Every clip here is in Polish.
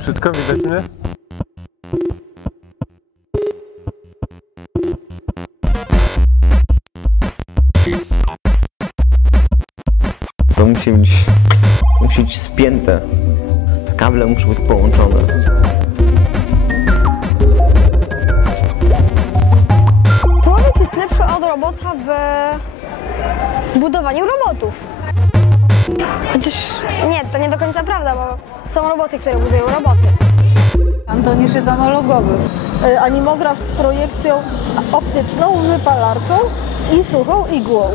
Wszystko widać mnie? To musi być, to musi być spięte. Kable muszą być połączone. Człowiek jest lepszy od robota w budowaniu robotów. Chociaż nie, to nie do końca prawda, bo są roboty, które budują roboty. Antonisz jest analogowy. E, animograf z projekcją optyczną, wypalarką i suchą igłą.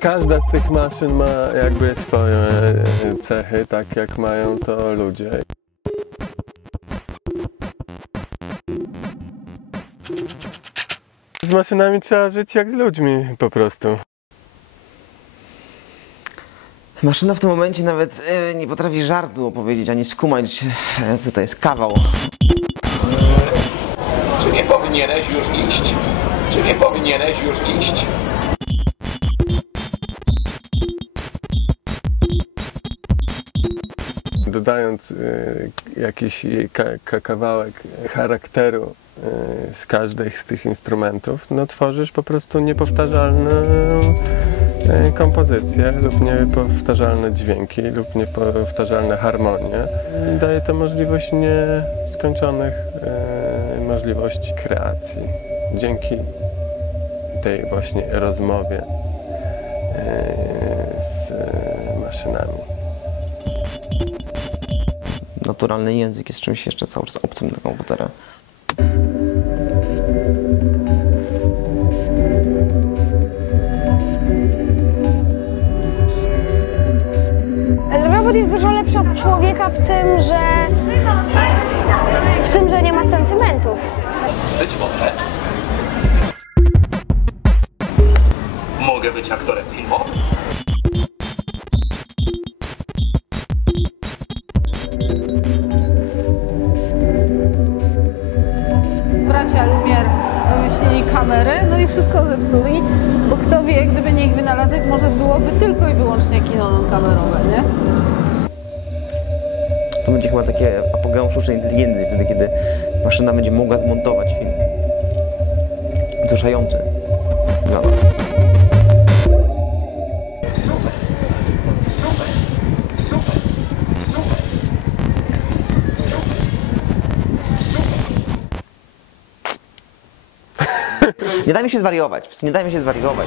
Każda z tych maszyn ma jakby swoje e, cechy, tak jak mają to ludzie. Z maszynami trzeba żyć jak z ludźmi po prostu. Maszyna w tym momencie nawet e, nie potrafi żartu opowiedzieć, ani skumać, e, co to jest kawał. Czy nie powinieneś już iść? Czy nie powinieneś już iść? Dodając y, jakiś jej kawałek charakteru z każdej z tych instrumentów, no tworzysz po prostu niepowtarzalną y, kompozycję lub niepowtarzalne dźwięki lub niepowtarzalne harmonie. Daje to możliwość nieskończonych y, możliwości kreacji. Dzięki tej właśnie rozmowie y, z y, maszynami. Naturalny język jest czymś jeszcze cały czas obcym dla komputera. Robot jest dużo lepszy od człowieka w tym, że w tym, że nie ma sentymentów. Być może. Mogę być aktorem filmowym. Bracia Lumier wymyślili kamery, no i wszystko zepsuli, bo kto wie, gdyby nie ich wynalazek, może byłoby tylko i wyłącznie kino non-kamerowe, nie? To będzie chyba takie apogeum sztucznej inteligencji, wtedy kiedy maszyna będzie mogła zmontować film. Wzruszający dla nas. Super. Super. Super. Super. Super. Super. Nie dajmy się zwariować, nie dajmy się zwariować.